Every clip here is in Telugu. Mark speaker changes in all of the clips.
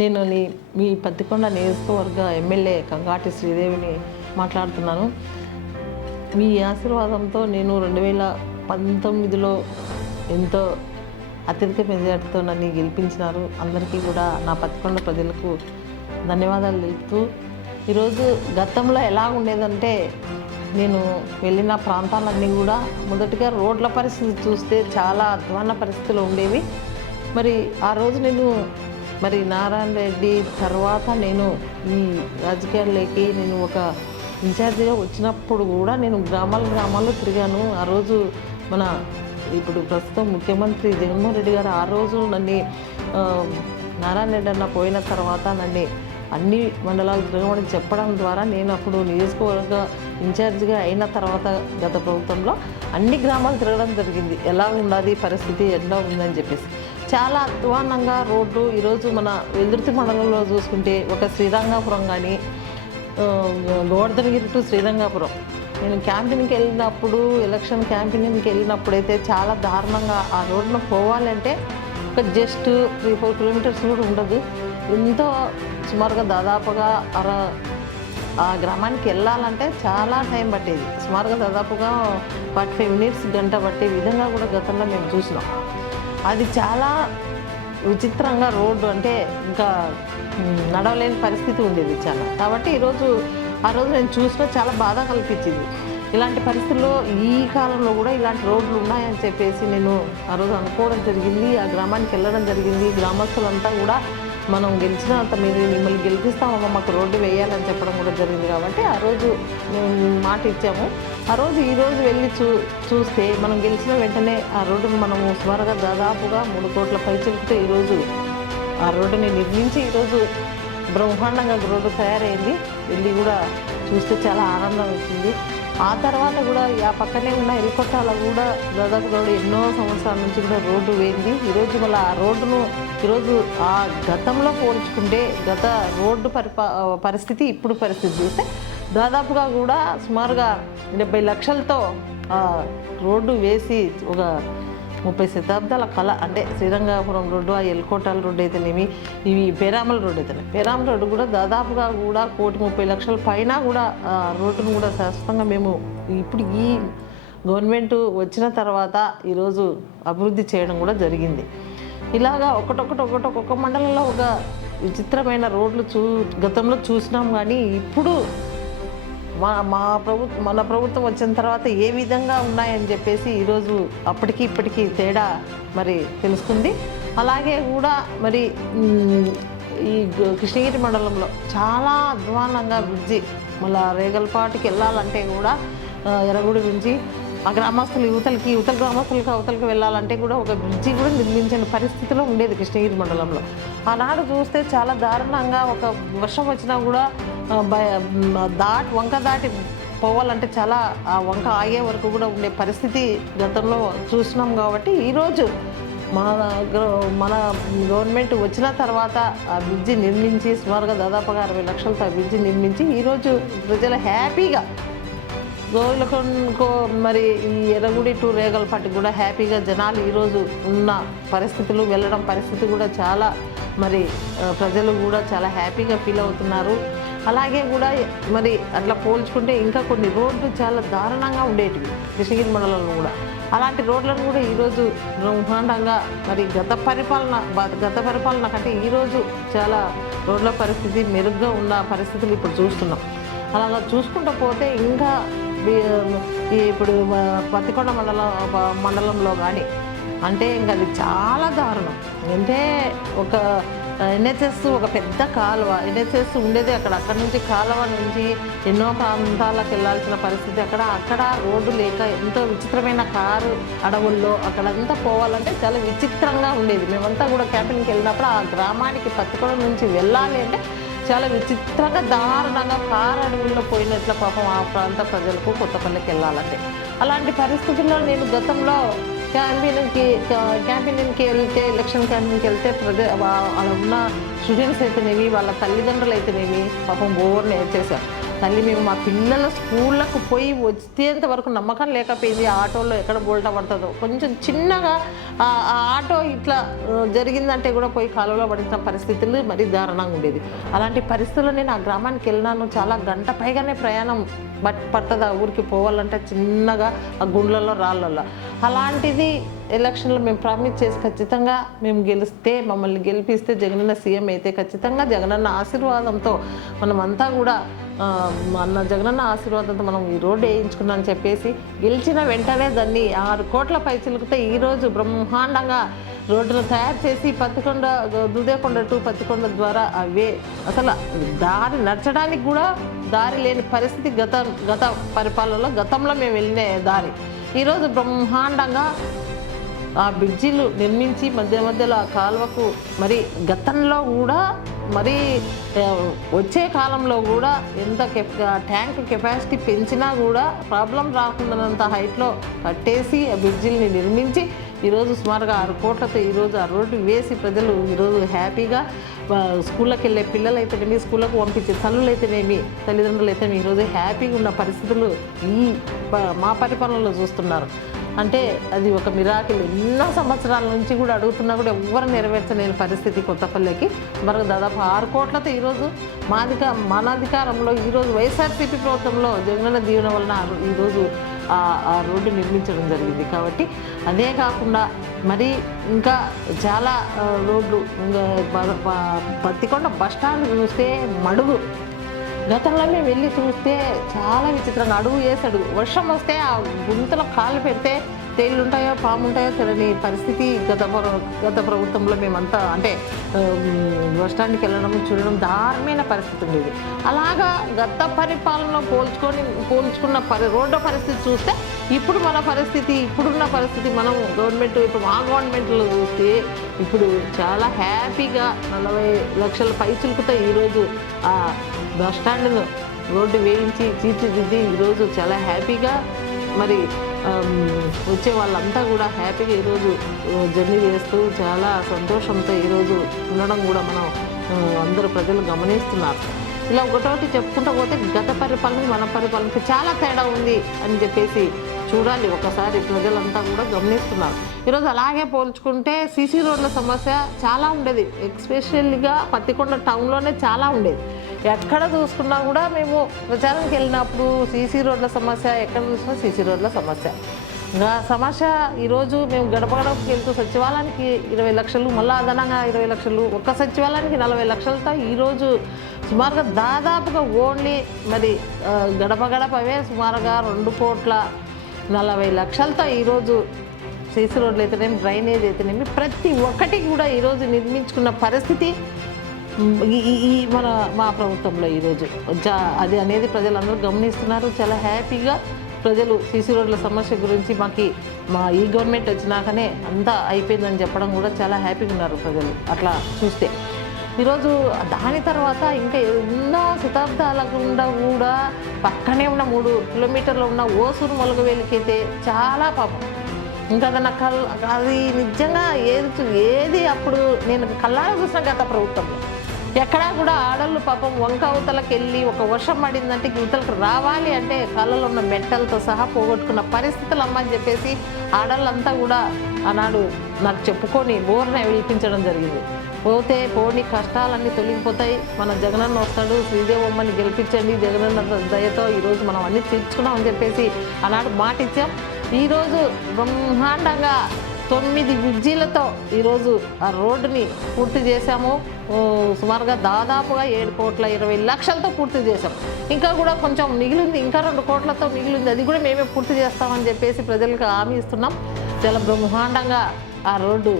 Speaker 1: నేను మీ పత్తికొండ నియోజకవర్గ ఎమ్మెల్యే కంగాటి శ్రీదేవిని మాట్లాడుతున్నాను. మీ ఆశీర్వాదంతో నేను రెండు వేల పంతొమ్మిదిలో ఎంతో అత్యధిక మెజార్టీతో నన్ను గెలిపించినారు. అందరికీ కూడా నా పత్తికొండ ప్రజలకు ధన్యవాదాలు తెలుపుతూ ఈరోజు గతంలో ఎలా ఉండేదంటే నేను వెళ్ళిన ప్రాంతాలన్నీ కూడా మొదటిగా రోడ్ల పరిస్థితి చూస్తే చాలా అధ్వాన పరిస్థితులు ఉండేవి. మరి ఆ రోజు నేను మరి నారాయణ రెడ్డి తర్వాత నేను ఈ రాజకీయాల్లోకి నేను ఒక ఇన్ఛార్జిగా వచ్చినప్పుడు కూడా నేను గ్రామాల గ్రామాల్లో తిరిగాను. ఆ రోజు మన ఇప్పుడు ప్రస్తుతం ముఖ్యమంత్రి జగన్మోహన్ రెడ్డి గారు ఆ రోజు నన్ను నారాయణ రెడ్డి అన్న పోయిన తర్వాత నన్ను అన్ని మండలాలు తిరగమని చెప్పడం ద్వారా నేను అప్పుడు నియోజకవర్గ ఇన్ఛార్జిగా అయిన తర్వాత గత ప్రభుత్వంలో అన్ని గ్రామాలు తిరగడం జరిగింది. ఎలా ఉన్నది పరిస్థితి ఎలా ఉందని చెప్పేసి. చాలా అధ్వానంగా రోడ్డు ఈరోజు మన వెల్దుర్తి మండలంలో చూసుకుంటే ఒక శ్రీరంగాపురం కానీ గోవర్ధనగిరి టు శ్రీరంగాపురం. నేను క్యాంపెయిన్కి వెళ్ళినప్పుడు ఎలక్షన్ క్యాంపెయిన్కి వెళ్ళినప్పుడైతే చాలా దారుణంగా ఆ రోడ్డున పోవాలంటే ఒక జస్ట్ త్రీ ఫోర్ కిలోమీటర్స్ కూడా ఉండదు. ఎంతో సుమారుగా దాదాపుగా అర ఆ గ్రామానికి వెళ్ళాలంటే చాలా టైం పట్టేది. సుమారుగా దాదాపుగా ఫార్టీ ఫైవ్ మినిట్స్ గంట పట్టే విధంగా కూడా గతంలో మేము చూసినాం. అది చాలా విచిత్రంగా రోడ్డు అంటే ఇంకా నడవలేని పరిస్థితి ఉండేది చాలా. కాబట్టి ఈరోజు ఆ రోజు నేను చూసినా చాలా బాధ కల్పించింది. ఇలాంటి పరిస్థితుల్లో ఈ కాలంలో కూడా ఇలాంటి రోడ్లు ఉన్నాయని చెప్పేసి నేను ఆ రోజు అనుకోవడం జరిగింది. ఆ గ్రామానికి వెళ్ళడం జరిగింది. గ్రామస్తులంతా కూడా మనం గెలిచిన అంత మీరు మిమ్మల్ని గెలిపిస్తామమ్మా మాకు రోడ్డు వేయాలని చెప్పడం కూడా జరిగింది కాబట్టి ఆ రోజు మేము మాట ఇచ్చాము. ఆ రోజు ఈ రోజు వెళ్ళి చూ చూస్తే మనం గెలిచిన వెంటనే ఆ రోడ్డును మనము సుమారుగా దాదాపుగా మూడు కోట్ల పైచలతో ఈరోజు ఆ రోడ్డుని నిర్మించి ఈరోజు బ్రహ్మాండంగా రోడ్డు తయారైంది. వెళ్ళి కూడా చూస్తే చాలా ఆనందం అవుతుంది ఆ తర్వాత కూడా ఆ పక్కనే ఉన్న ఎల్కొట్టాల కూడా దాదాపు కూడా ఎన్నో సంవత్సరాల నుంచి కూడా రోడ్డు వేయింది. ఈరోజు మళ్ళీ ఆ రోడ్డును ఈరోజు ఆ గతంలో పోల్చుకుంటే గత రోడ్డు పరిపా పరిస్థితి ఇప్పుడు పరిస్థితి చూస్తే దాదాపుగా కూడా సుమారుగా డెబ్బై లక్షలతో రోడ్డు వేసి ఒక ముప్పై శతాబ్దాల కళ అంటే శ్రీరంగాపురం రోడ్డు ఆ ఎల్కోటాల రోడ్డు అయితేనేమి ఇవి పేరామల రోడ్డు అయితేనే పేరామల రోడ్డు కూడా దాదాపుగా కూడా కోటి ముప్పై లక్షల పైన కూడా రోడ్డును కూడా శాశ్వతంగా మేము ఇప్పుడు ఈ గవర్నమెంట్ వచ్చిన తర్వాత ఈరోజు అభివృద్ధి చేయడం కూడా జరిగింది. ఇలాగా ఒకటొకటి ఒకటి ఒక్కొక్క మండలంలో ఒక విచిత్రమైన రోడ్లు చూ గతంలో చూసినాం కానీ ఇప్పుడు మా మా ప్రభుత్వం మన ప్రభుత్వం వచ్చిన తర్వాత ఏ విధంగా ఉన్నాయని చెప్పేసి ఈరోజు అప్పటికి ఇప్పటికీ తేడా మరి తెలుస్తుంది అలాగే కూడా మరి ఈ కృష్ణగిరి మండలంలో చాలా అధ్వానంగా బ్రిడ్జి మళ్ళీ రేగలపాటికి వెళ్ళాలంటే కూడా ఎరగుడి నుంచి ఆ గ్రామస్తులు యువతలకి యువతల గ్రామస్తులకి అవతలకి వెళ్ళాలంటే కూడా ఒక బ్రిడ్జి కూడా నిర్మించిన పరిస్థితిలో ఉండేది కృష్ణగిరి మండలంలో. ఆనాడు చూస్తే చాలా దారుణంగా ఒక వర్షం వచ్చినా కూడా ఆ, దాటి వంక దాటి పోవాలంటే చాలా ఆ వంక ఆగే వరకు కూడా ఉండే పరిస్థితి గతంలో చూసినాం కాబట్టి ఈరోజు మన మన గవర్నమెంట్ వచ్చిన తర్వాత ఆ బ్రిడ్జి నిర్మించి సుమారుగా దాదాపుగా అరవై లక్షలతో ఆ బ్రిడ్జి నిర్మించి ఈరోజు ప్రజలు హ్యాపీగా గోవులకు మరి ఈ ఎర్రగుడి టు రేగలపాటి కూడా హ్యాపీగా జనాలు ఈరోజు ఉన్న పరిస్థితులు వెళ్ళడం పరిస్థితి కూడా చాలా మరి ప్రజలు కూడా చాలా హ్యాపీగా ఫీల్ అవుతున్నారు. అలాగే కూడా మరి అట్లా పోల్చుకుంటే ఇంకా కొన్ని రోడ్లు చాలా దారుణంగా ఉండేటివి కృష్ణగిరి మండలంలో కూడా. అలాంటి రోడ్లను కూడా ఈరోజు బ్రహ్మాండంగా మరి గత పరిపాలన గత పరిపాలన కంటే ఈరోజు చాలా రోడ్ల పరిస్థితి మెరుగ్గా ఉన్న పరిస్థితులు ఇప్పుడు చూస్తున్నాం. అలాగా చూసుకుంటూ పోతే ఇంకా ఇప్పుడు పత్తికొండ మండలం మండలంలో కానీ అంటే ఇంకా అది చాలా దారుణం. అంటే ఒక ఎన్హెచ్ఎస్ ఒక పెద్ద కాలువ ఎన్హెచ్ఎస్ ఉండేది అక్కడ. అక్కడ నుంచి కాలువ నుంచి ఎన్నో ప్రాంతాలకు వెళ్ళాల్సిన పరిస్థితి అక్కడ. అక్కడ రోడ్డు లేక ఎంతో విచిత్రమైన కారు అడవుల్లో అక్కడంతా పోవాలంటే చాలా విచిత్రంగా ఉండేది. మేమంతా కూడా క్యాంపింగ్కి వెళ్ళినప్పుడు ఆ గ్రామానికి పత్తికొండ నుంచి వెళ్ళాలి అంటే చాలా విచిత్రంగా దారుణంగా కారు పోయినట్ల పాపం ఆ ప్రాంత ప్రజలకు కొత్తపల్లికి వెళ్ళాలంటే. అలాంటి పరిస్థితుల్లో నేను గతంలో క్యాంపెయిన్కి క్యాంపెయిన్కి వెళ్తే ఎలక్షన్ క్యాంపెయిన్కి వెళ్తే ప్రజ ఉన్న స్టూడెంట్స్ అయితేనేవి వాళ్ళ తల్లిదండ్రులు అయితేనేవి పాపం ఓవర్ని చేశారు తల్లి మేము మా పిల్లల స్కూళ్ళకు పోయి వచ్చేంత వరకు నమ్మకం లేకపోయింది. ఆటోలో ఎక్కడ బోల్టా పడుతుందో. కొంచెం చిన్నగా ఆ ఆటో ఇట్లా జరిగిందంటే కూడా పోయి కాలువలో పడిన పరిస్థితులు మరీ దారుణంగా ఉండేది. అలాంటి పరిస్థితుల్లో నేను ఆ గ్రామానికి వెళ్ళినాను. చాలా గంట పైగానే ప్రయాణం బట్ పడుతుంది ఆ ఊరికి పోవాలంటే చిన్నగా ఆ గుండ్లలో రాళ్ళల్లో. అలాంటిది ఎలక్షన్లో మేము ప్రామిస్ చేసి ఖచ్చితంగా మేము గెలిస్తే మమ్మల్ని గెలిపిస్తే జగనన్న సీఎం అయితే ఖచ్చితంగా జగనన్న ఆశీర్వాదంతో మనమంతా కూడా అన్న జగనన్న ఆశీర్వాదంతో మనం ఈ రోడ్డు వేయించుకున్నామని చెప్పేసి గెలిచిన వెంటనే దాన్ని ఆరు కోట్ల పైచిలుకుతే ఈరోజు బ్రహ్మాండంగా రోడ్డును తయారు చేసి పత్తికొండ దుదేకొండ టు పత్తికొండ ద్వారా అవే అసలు దారి నడచడానికి కూడా దారి లేని పరిస్థితి గత గత పరిపాలనలో గతంలో మేము వెళ్ళిన దారి. ఈరోజు బ్రహ్మాండంగా ఆ బ్రిడ్జిలు నిర్మించి మధ్య మధ్యలో ఆ కాలువకు మరి గతంలో కూడా మరి వచ్చే కాలంలో కూడా ఎంత ట్యాంక్ కెపాసిటీ పెంచినా కూడా ప్రాబ్లం రాకుండానంత హైట్లో కట్టేసి ఆ బ్రిడ్జిల్ని నిర్మించి ఈరోజు సుమారుగా ఆరు కోట్లతో ఈరోజు ఆ రోడ్డు వేసి ప్రజలు ఈరోజు హ్యాపీగా స్కూళ్ళకి వెళ్ళే పిల్లలు అయితేనేమి స్కూళ్ళకు పంపించే తల్లులు అయితేనేమి తల్లిదండ్రులు అయితేనేమి ఈరోజు హ్యాపీగా ఉన్న పరిస్థితులు ఈ ప- మా పరిపాలనలో చూస్తున్నారు. అంటే అది ఒక మిరాకిల్ ఎన్నో సంవత్సరాల నుంచి కూడా అడుగుతున్నా కూడా ఎవ్వరు నెరవేర్చలేని పరిస్థితి కొత్తపల్లికి. మనకు దాదాపు ఆరు కోట్లతో ఈరోజు మాదిక మన అధికారంలో ఈరోజు వైఎస్ఆర్సీపీ ప్రభుత్వంలో జగనన్న దీవెన వలన ఈరోజు ఆ రోడ్డు నిర్మించడం జరిగింది. కాబట్టి అదే కాకుండా మరి ఇంకా చాలా రోడ్లు ఇంకా పత్తికొండ బస్ స్టాండ్ చూస్తే మడుగు. గతంలో మేము వెళ్ళి చూస్తే చాలా విచిత్రంగా అడుగు వేసాడు వర్షం వస్తే ఆ గుంతలో కాళ్ళు పెడితే తేళ్ళు ఉంటాయో పాము ఉంటాయో తెలియని పరిస్థితి గత గత ప్రభుత్వంలో మేమంతా అంటే బస్ స్టాండ్కి వెళ్ళడం చూడడం దారుణమైన పరిస్థితి ఉండేది. అలాగా గత పరిపాలనలో పోల్చుకొని పోల్చుకున్న పరి రోడ్డు పరిస్థితి చూస్తే ఇప్పుడు మన పరిస్థితి ఇప్పుడున్న పరిస్థితి మనం గవర్నమెంట్ ఇప్పుడు మా గవర్నమెంట్లో చూస్తే ఇప్పుడు చాలా హ్యాపీగా నలభై లక్షల పైచులకుతో ఈరోజు ఆ బస్ స్టాండ్ను రోడ్డు వేయించి తీర్చిదిద్ది ఈరోజు చాలా హ్యాపీగా మరి Um, వచ్చే వాళ్ళంతా కూడా హ్యాపీగా ఈరోజు uh, జర్నీ చేస్తూ చాలా సంతోషంతో ఈరోజు ఉండడం కూడా మనం uh, అందరూ ప్రజలు గమనిస్తున్నారు. ఇలా ఒకటోటి చెప్పుకుంటూ పోతే గత పరిపాలన మన పరిపాలనకి చాలా తేడా ఉంది అని చెప్పేసి చూడాలి. ఒకసారి ప్రజలంతా కూడా గమనిస్తున్నారు. ఈరోజు అలాగే పోల్చుకుంటే సీసీ రోడ్ల సమస్య చాలా ఉండేది. ఎక్స్పెషల్గా పత్తికొండ టౌన్లోనే చాలా ఉండేది. ఎక్కడ చూసుకున్నా కూడా మేము ప్రచారంకి వెళ్ళినప్పుడు సీసీ రోడ్ల సమస్య ఎక్కడ చూసినా సీసీ రోడ్ల సమస్య. ఇంకా సమస్య ఈరోజు మేము గడప గడపకి వెళ్తూ సచివాలయానికి ఇరవై లక్షలు మళ్ళీ అదనంగా ఇరవై లక్షలు ఒక్క సచివాలయానికి నలభై లక్షలతో ఈరోజు సుమారుగా దాదాపుగా ఓన్లీ మరి గడప గడపవే సుమారుగా రెండు కోట్ల నలభై లక్షలతో ఈరోజు సీసీ రోడ్లు అయితేనేమి డ్రైనేజ్ అయితేనేమి ప్రతి ఒక్కటి కూడా ఈరోజు నిర్మించుకున్న పరిస్థితి. ఈ- ఈ- ఈ మన మా ప్రభుత్వంలో ఈరోజు జా అది అనేది ప్రజలందరూ గమనిస్తున్నారు. చాలా హ్యాపీగా ప్రజలు సీసీ రోడ్ల సమస్య గురించి మాకు మా ఈ గవర్నమెంట్ వచ్చినాకనే అంతా అయిపోయిందని చెప్పడం కూడా చాలా హ్యాపీగా ఉన్నారు ప్రజలు. అట్లా చూస్తే. ఈరోజు దాని తర్వాత ఇంకా ఎన్నో శతాబ్దాల గుండా కూడా పక్కనే ఉన్న మూడు కిలోమీటర్లు ఉన్న ఓసూరు మొలగవేలికైతే చాలా పాపం. ఇంకా అది నాకు కల్ అది నిజంగా ఏది ఏది అప్పుడు నేను కళ్ళారా చూసిన గత ప్రభుత్వంలో. ఎక్కడా కూడా ఆడళ్ళు పాపం వంక అవతలకి వెళ్ళి ఒక వర్షం పడిందంటే యువతలకు రావాలి అంటే కళ్ళలో ఉన్న మెట్టలతో సహా పోగొట్టుకున్న పరిస్థితులు అమ్మ అని చెప్పేసి ఆడళ్ళంతా కూడా ఆనాడు నాకు చెప్పుకొని బోర్న విలిపించడం జరిగింది. పోతే పోని కష్టాలన్నీ తొలగిపోతాయి. మన జగనన్న వస్తాడు శ్రీదేవమ్మని గెలిపించండి జగనన్న దయతో ఈరోజు మనం అన్ని తీర్చుకున్నాం అని చెప్పేసి ఆనాడు మాట ఇచ్చాం ఈరోజు బ్రహ్మాండంగా తొమ్మిది బ్రిడ్జీలతో ఈరోజు ఆ రోడ్డుని పూర్తి చేశాము. సుమారుగా దాదాపుగా ఏడు కోట్ల ఇరవై లక్షలతో పూర్తి చేశాం. ఇంకా కూడా కొంచెం మిగిలింది ఇంకా రెండు కోట్లతో మిగిలింది అది కూడా మేమే పూర్తి చేస్తామని చెప్పేసి ప్రజలకు హామీ ఇస్తున్నాం. చాలా బ్రహ్మాండంగా ఆ రోడ్డు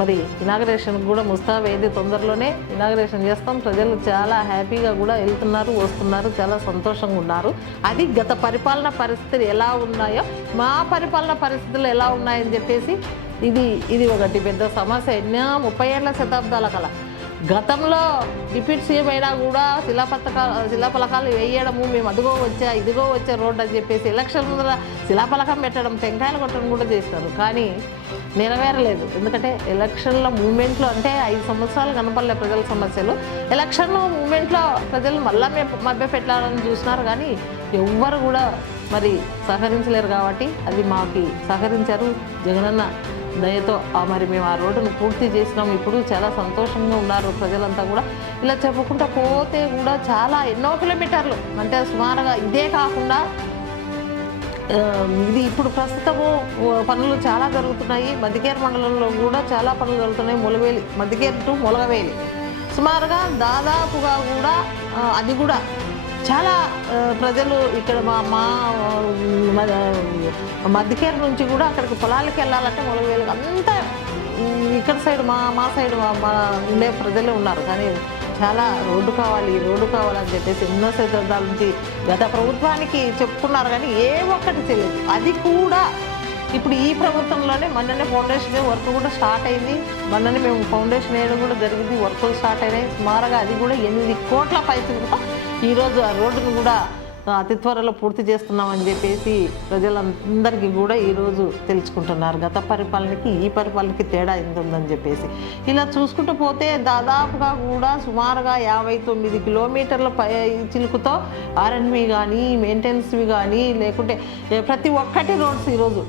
Speaker 1: మరి ఇనాగరేషన్ కూడా ముస్తాబైంది తొందరలోనే. ఇనాగరేషన్ చేస్తాం. ప్రజలు చాలా హ్యాపీగా కూడా వెళ్తున్నారు వస్తున్నారు చాలా సంతోషంగా ఉన్నారు. అది గత పరిపాలన పరిస్థితులు ఎలా ఉన్నాయో మా పరిపాలన పరిస్థితులు ఎలా ఉన్నాయని చెప్పేసి ఇది ఇది ఒకటి పెద్ద సమస్య. ఎన్నో ముప్పై ఏళ్ళ శతాబ్దాల కల గతంలో డిప్యూటీ సీఎం అయినా కూడా శిలాపథకాలు శిలాఫలకాలు వేయడము మేము అదిగో వచ్చా ఇదిగో వచ్చే రోడ్డు అని చెప్పేసి ఎలక్షన్ ముందర శిలాఫలకం పెట్టడం టెంకాయలు కొట్టడం కూడా చేస్తారు. కానీ నెరవేరలేదు. ఎందుకంటే ఎలక్షన్ల మూమెంట్లో అంటే ఐదు సంవత్సరాలు కనపడలే ప్రజల సమస్యలు. ఎలక్షన్ మూమెంట్లో ప్రజలు మళ్ళా మభ్య పెట్టాలని చూసినారు కానీ ఎవ్వరు కూడా మరి సహకరించలేరు కాబట్టి అది మాకు సహకరించారు జగనన్న. దయతో మరి మేము ఆ రోడ్డును పూర్తి చేసినాం. ఇప్పుడు చాలా సంతోషంగా ఉన్నారు ప్రజలంతా కూడా. ఇలా చెప్పుకుంటా పోతే కూడా చాలా ఎన్నో కిలోమీటర్లు. అంటే సుమారుగా ఇదే కాకుండా ఇది ఇప్పుడు ప్రస్తుతము పనులు చాలా జరుగుతున్నాయి. మధ్యకేర్ మండలంలో కూడా చాలా పనులు జరుగుతున్నాయి. మొలవేలి మధ్యకేర్ టు మొలగవేలి సుమారుగా దాదాపుగా కూడా అది కూడా చాలా ప్రజలు ఇక్కడ మా మా ఆ, మ- నుంచి కూడా అక్కడికి పొలాలకి వెళ్ళాలంటే మొలగవేలి అంతా ఇక్కడ సైడ్ మా మా సైడ్ మా మా ఉండే ప్రజలే ఉన్నారు. కానీ చాలా రోడ్డు కావాలి రోడ్డు కావాలని చెప్పేసి ఎన్నో శతాబ్దాల నుంచి గత ప్రభుత్వానికి చెప్పుకున్నారు కానీ ఏ ఒక్కటి తెలియదు. అది కూడా ఇప్పుడు ఈ ప్రభుత్వంలోనే మొన్ననే ఫౌండేషన్ వర్క్ కూడా స్టార్ట్ అయింది. మొన్ననే మేము ఫౌండేషన్ వేయడం కూడా జరిగింది. వర్కులు స్టార్ట్ అయినాయి. సుమారుగా అది కూడా ఎనిమిది కోట్ల పైసలతో ఈరోజు ఆ రోడ్డును కూడా అతి త్వరలో పూర్తి చేస్తున్నామని చెప్పేసి ప్రజలందరికీ కూడా ఈరోజు తెలుసుకుంటున్నారు. గత పరిపాలనకి ఈ పరిపాలనకి తేడా ఎంత ఉందని చెప్పేసి. ఇలా చూసుకుంటూ పోతే దాదాపుగా కూడా సుమారుగా యాభై తొమ్మిది కిలోమీటర్ల పై చిలుకుతో ఆర్ఎన్వి కానీ మెయింటెనెన్స్వి కానీ లేకుంటే ప్రతి ఒక్కటి రోడ్స్ ఈరోజు